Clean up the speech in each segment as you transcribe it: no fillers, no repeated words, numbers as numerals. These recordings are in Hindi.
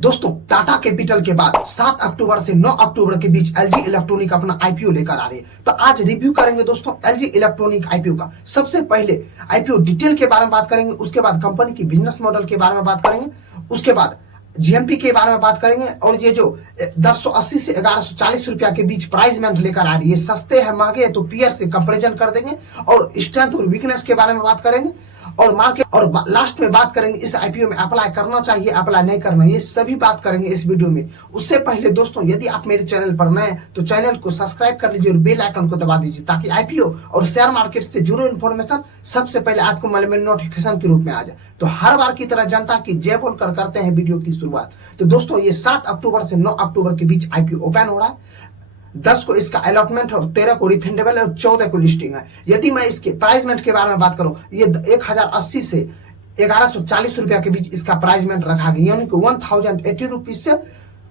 दोस्तों टाटा कैपिटल के बाद 7 अक्टूबर से 9 अक्टूबर के बीच एलजी इलेक्ट्रॉनिक अपना आईपीओ लेकर आ रही है। तो आज रिव्यू करेंगे दोस्तों एलजी इलेक्ट्रॉनिक आईपीओ का। सबसे पहले आईपीओ डिटेल के बारे में बात करेंगे, उसके बाद कंपनी की बिजनेस मॉडल के बारे में बात करेंगे, उसके बाद जीएमपी के बारे में बात करेंगे और ये जो 1080 से 1140 रुपया के बीच प्राइसमेंट लेकर आ रही है, सस्ते है महंगे है, तो पीयर से कंपेरिजन कर देंगे और स्ट्रेंथ और वीकनेस के बारे में बात करेंगे और मार्केट और लास्ट में बात करेंगे इस आईपीओ में अप्लाई करना चाहिए अप्लाई नहीं करना, ये सभी बात करेंगे इस वीडियो में। उससे पहले दोस्तों यदि आप मेरे चैनल पर नए हैं तो चैनल को सब्सक्राइब कर लीजिए और बेल आइकन को दबा दीजिए ताकि आईपीओ और शेयर मार्केट से जुड़े इन्फॉर्मेशन सबसे पहले आपको मोबाइल में नोटिफिकेशन के रूप में आ जाए। तो हर बार की तरह जनता की जय बोलकर करते हैं वीडियो की शुरुआत। तो दोस्तों ये 7 अक्टूबर से 9 अक्टूबर के बीच आईपीओ ओपन हो रहा है। 10 को इसका अलॉटमेंट और 13 को रिफंडेबल है और 14 को लिस्टिंग है। यदि मैं इसके प्राइसमेंट के बारे में बात करूं, ये 1080 से 1140 रुपया के बीच इसका प्राइसमेंट रखा गया, यानी कि 1080 रुपीज से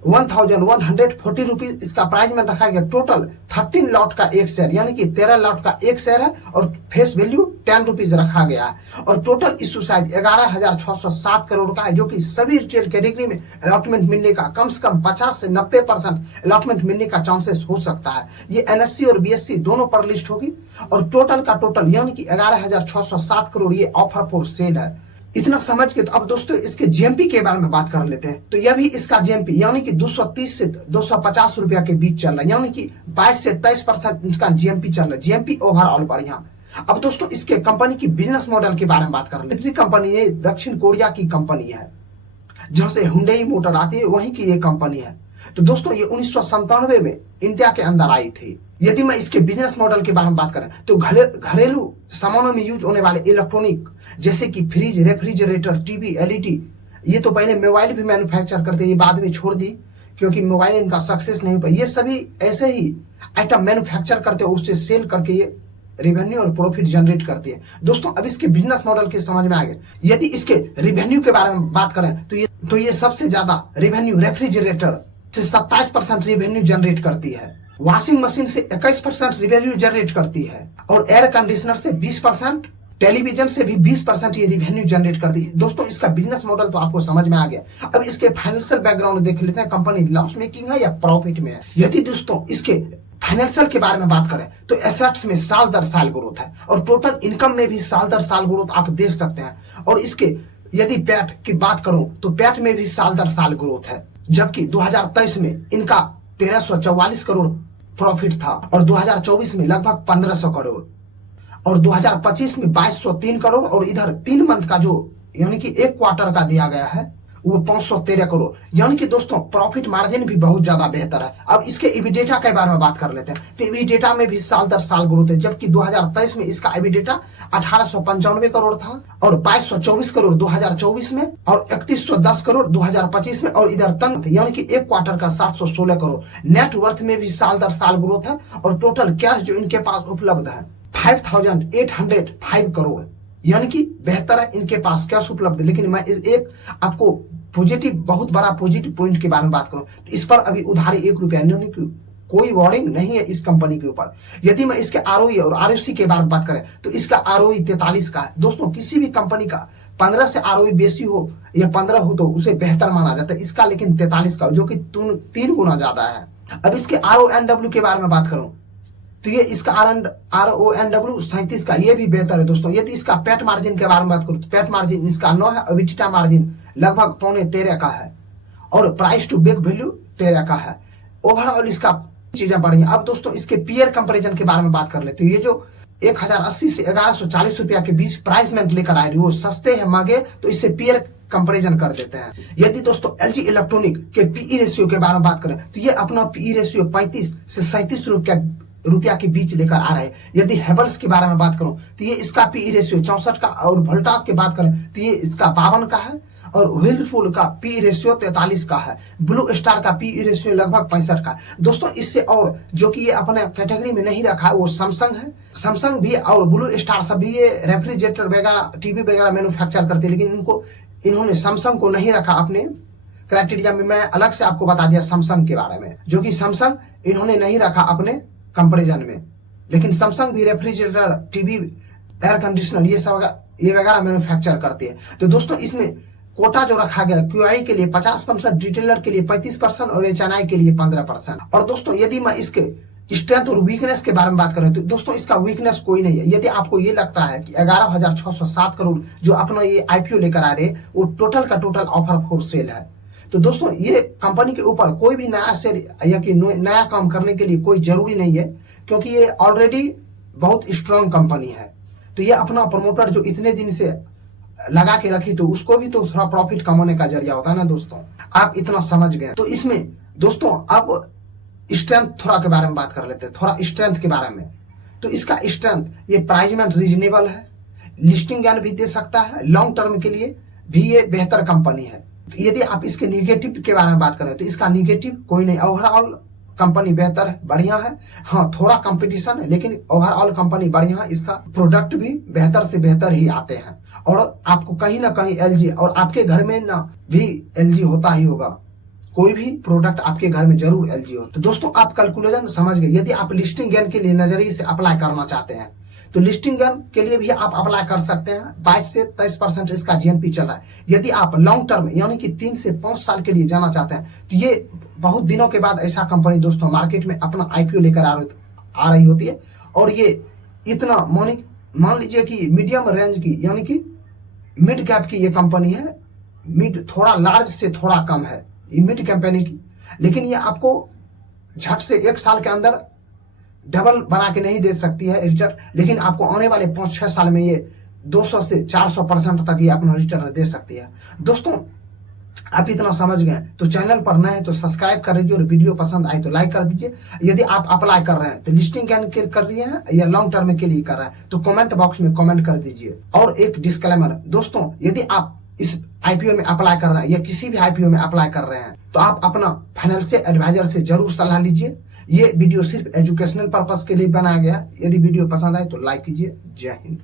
1140 रुपीज इसका प्राइसमेंट रखा गया। टोटल 13 लॉट का एक शेयर यानी कि 13 लॉट का एक शेयर है और फेस वैल्यू 10 रुपीज रखा गया है और टोटल इशू साइज 11,607 करोड़ का है, जो कि सभी रिटेल कैटेगरी में अलॉटमेंट मिलने का कम से कम 50 से 90% अलॉटमेंट मिलने का चांसेस हो सकता है। ये एनएससी और बीएससी दोनों पर लिस्ट होगी और टोटल का टोटल यानी कि 11,607 करोड़ ये ऑफर फॉर सेल है। इतना समझ के तो अब दोस्तों इसके जीएमपी के बारे में बात कर लेते हैं। तो यह भी इसका जीएमपी यानी कि 230 से 250 रुपया के बीच चल रहा है, यानी कि 22 से 23% इसका जीएमपी चल रहा है। जीएमपी ओवरऑल बढ़िया। अब दोस्तों इसके कंपनी की बिजनेस मॉडल के बारे में बात कर लेते हैं। कंपनी है दक्षिण कोरिया की कंपनी है, जहां से हुंडई मोटर आती है, वहीं की ये कंपनी है। तो दोस्तों ये 1997 में इंडिया के अंदर आई थी। यदि मैं इसके बिजनेस मॉडल के बारे में बात करें तो घरेलू सामानों में यूज होने वाले इलेक्ट्रॉनिक जैसे कि फ्रिज, रेफ्रिजरेटर, टीवी, एलईडी, ये तो पहले मोबाइल भी मैन्युफैक्चर करते, ये बाद में छोड़ दी क्योंकि मोबाइल इनका सक्सेस नहीं हुआ। ये सभी ऐसे ही आइटम मैन्युफैक्चर करते और उससे सेल करके ये रेवेन्यू और प्रॉफिट जनरेट करती है। दोस्तों अब इसके बिजनेस मॉडल के समझ में आ गए। यदि इसके रेवेन्यू के बारे में बात करें तो ये सबसे ज्यादा रेवेन्यू रेफ्रिजरेटर से 27% रेवेन्यू जनरेट करती है, वॉशिंग मशीन से 21% रेवेन्यू जनरेट करती है और एयर कंडीशनर से 20%, टेलीविजन से भी 20% ये रेवेन्यू जनरेट करती है। दोस्तों इसका बिजनेस मॉडल तो आपको समझ में आ गया। अब इसके फाइनेंशियल बैकग्राउंड देख लेते हैं, कंपनी लॉस मेकिंग है या प्रॉफिट में है। यदि दोस्तों इसके फाइनेंशियल के बारे में बात करें तो एसेट्स में साल दर साल ग्रोथ है और टोटल इनकम में भी साल दर साल ग्रोथ आप देख सकते हैं। और इसके यदि पैट की बात करूं तो पैट में भी साल दर साल ग्रोथ है, जबकि 2023 में इनका 1344 करोड़ प्रॉफिट था और 2024 में लगभग 1500 करोड़ और 2025 में 2203 करोड़ और इधर 3 मंथ का जो यानी कि एक क्वार्टर का दिया गया है वो 513 करोड़, यानी कि दोस्तों प्रॉफिट मार्जिन भी बहुत ज्यादा बेहतर है। अब इसके इबिडेटा के बारे में बात कर लेते हैं। तो इबिडेटा में भी साल दर साल ग्रोथ है, जबकि 2023 में इसका इबिडेटा 1895 करोड़ था और 2224 करोड़ 2024 में और 3110 करोड़ 2025 में और इधर तंग यानी कि एक क्वार्टर का 716 करोड़। नेटवर्थ में भी साल दर साल ग्रोथ है और टोटल कैश जो इनके पास उपलब्ध है 5805 करोड़, यानी कि बेहतर है इनके पास कैश उपलब्ध। लेकिन मैं एक आपको पॉजिटिव बहुत बड़ा पॉजिटिव पॉइंट के बारे में बात करूं तो इस पर अभी उधारी 1 रुपया नहीं, कोई वार्निंग नहीं है इस कंपनी के ऊपर। यदि मैं इसके आरओई और आरएफसी के बारे में बात करें तो इसका आरओई 43 का है। दोस्तों किसी भी कंपनी का 15 से आरओई बेसी हो या 15 हो तो उसे बेहतर माना जाता है, इसका लेकिन 43 का जो कि 3 गुना ज्यादा है। अब इसके RONW के बारे में बात करूं तो ये इसका RONW 37 का, ये भी बेहतर है दोस्तों। यदि इसका पैट मार्जिन के बारे में बात करूं तो पैट मार्जिन इसका 9 है, EBITDA मार्जिन लगभग 13.25 का है और प्राइस टू बुक वैल्यू 13 का है। ओवरऑल इसका चीजें बढ़िया। अब दोस्तों इसके पीयर कंपैरिजन के बारे में बात कर लेते हैं। ये जो 1080 से 1140 रुपया के बीच प्राइसमेंट लेकर आए वो सस्ते हैं महंगे, तो इससे पीयर कंपैरिजन कर देते हैं। यदि दोस्तों एलजी इलेक्ट्रॉनिक के पीई रेशियो के बारे में बात करें तो ये अपना पीई रेशियो 35 से 37 रुपया के बीच लेकर आ रहे हैं। यदि हेवल्स के बारे में बात करूं तो ये इसका पीई रेशियो 64 का और वोल्टास की बात करें तो ये इसका 52 का है और व्हिर्लपूल का पी रेशियो 43 का है। ब्लू स्टार का पी रेशियो लगभग 65 का। दोस्तों इससे और जो कि ये अपने कैटेगरी में नहीं रखा है वो सैमसंग है। सैमसंग भी और ब्लू स्टार सभी ये रेफ्रिजरेटर वगैरह टीवी वगैरह मैन्युफैक्चर करते हैं, लेकिन इन्होंने सैमसंग को नहीं रखा अपने क्राइटेरिया में। मैं अलग से आपको बता दिया सैमसंग के बारे में, जो कि सैमसंग इन्होंने नहीं रखा अपने कंपेरिजन में, लेकिन सैमसंग भी रेफ्रिजरेटर, टीवी, एयर कंडीशनर ये वगैरह मैन्युफैक्चर करते हैं। तो दोस्तों इसमें कोटा जो रखा गया QI के लिए 50%, रिटेलर के लिए 35% और HNI के लिए 15%। और दोस्तों यदि मैं इसके स्ट्रेंथ और वीकनेस के बारे में बात करें तो दोस्तों इसका वीकनेस कोई नहीं है। यदि आपको ये लगता है कि 11,607 करोड़ जो अपना ये IPO लेकर आ रहे वो टोटल का टोटल ऑफर फॉर सेल है, तो दोस्तों ये कंपनी के ऊपर कोई भी नया शेयर या कि नया काम करने के लिए कोई जरूरी नहीं है, क्योंकि ये ऑलरेडी बहुत स्ट्रांग कंपनी है। तो ये अपना प्रमोटर जो इतने दिन से लगा के रखी तो उसको भी तो थोड़ा प्रॉफिट कमाने का जरिया होता है ना दोस्तों, आप इतना समझ गए। तो इसमें दोस्तों अब स्ट्रेंथ थोड़ा के बारे में बात कर लेते हैं, थोड़ा स्ट्रेंथ के बारे में। तो इसका स्ट्रेंथ ये प्राइस में रीजनेबल है, लिस्टिंग ज्ञान भी दे सकता है, लॉन्ग टर्म के लिए भी ये बेहतर कंपनी है। तो यदि आप इसके निगेटिव के बारे में बात करें तो इसका निगेटिव कोई नहीं, ओवरऑल कंपनी बेहतर है, बढ़िया है। हाँ थोड़ा कंपटीशन है लेकिन ओवरऑल कंपनी बढ़िया है, इसका प्रोडक्ट भी बेहतर से बेहतर ही आते हैं। और आपको कहीं ना कहीं LG और आपके घर में ना भी LG होता ही होगा, कोई भी प्रोडक्ट आपके घर में जरूर LG हो। तो दोस्तों आप कैलकुलेशन समझ गए। यदि आप लिस्टिंग गेन के लिए नजरिए से अप्लाई करना चाहते हैं तो लिस्टिंग गेन के लिए भी आप अप्लाई कर सकते हैं। 22 से 23% इसका GNP चल रहा है। यदि आप लॉन्ग टर्म यानी कि 3 से 5 साल के लिए जाना चाहते हैं तो ये बहुत दिनों के बाद ऐसा कंपनी दोस्तों मार्केट में अपना IPO लेकर आ रही होती है। और ये इतना मान लीजिए कि मीडियम रेंज की यानी कि मिड कैप की ये कंपनी है, मिड थोड़ा लार्ज से थोड़ा कम है ये मिड कंपनी की, लेकिन ये आपको झट से 1 साल के अंदर डबल बना के नहीं दे सकती है रिटर्न, लेकिन आपको आने वाले 5-6 साल में ये 200 से 400% तक ये अपना रिटर्न दे सकती है। दोस्तों आप इतना समझ गए तो चैनल पर नए हैं तो सब्सक्राइब कर लीजिए और वीडियो पसंद आए तो लाइक कर दीजिए। यदि आप अप्लाई कर रहे हैं तो लिस्टिंग के कर रही हैं या लॉन्ग टर्म के लिए कर रहे हैं तो कमेंट बॉक्स में कमेंट कर दीजिए। और एक डिस्क्लेमर दोस्तों, यदि आप इस IPO में अप्लाई कर रहे हैं या किसी भी IPO में अप्लाई कर रहे हैं तो आप अपना फाइनेंशियल एडवाइजर से जरूर सलाह लीजिए। ये वीडियो सिर्फ एजुकेशनल पर्पस के लिए बनाया गया। यदि वीडियो पसंद आए तो लाइक कीजिए। जय हिंद।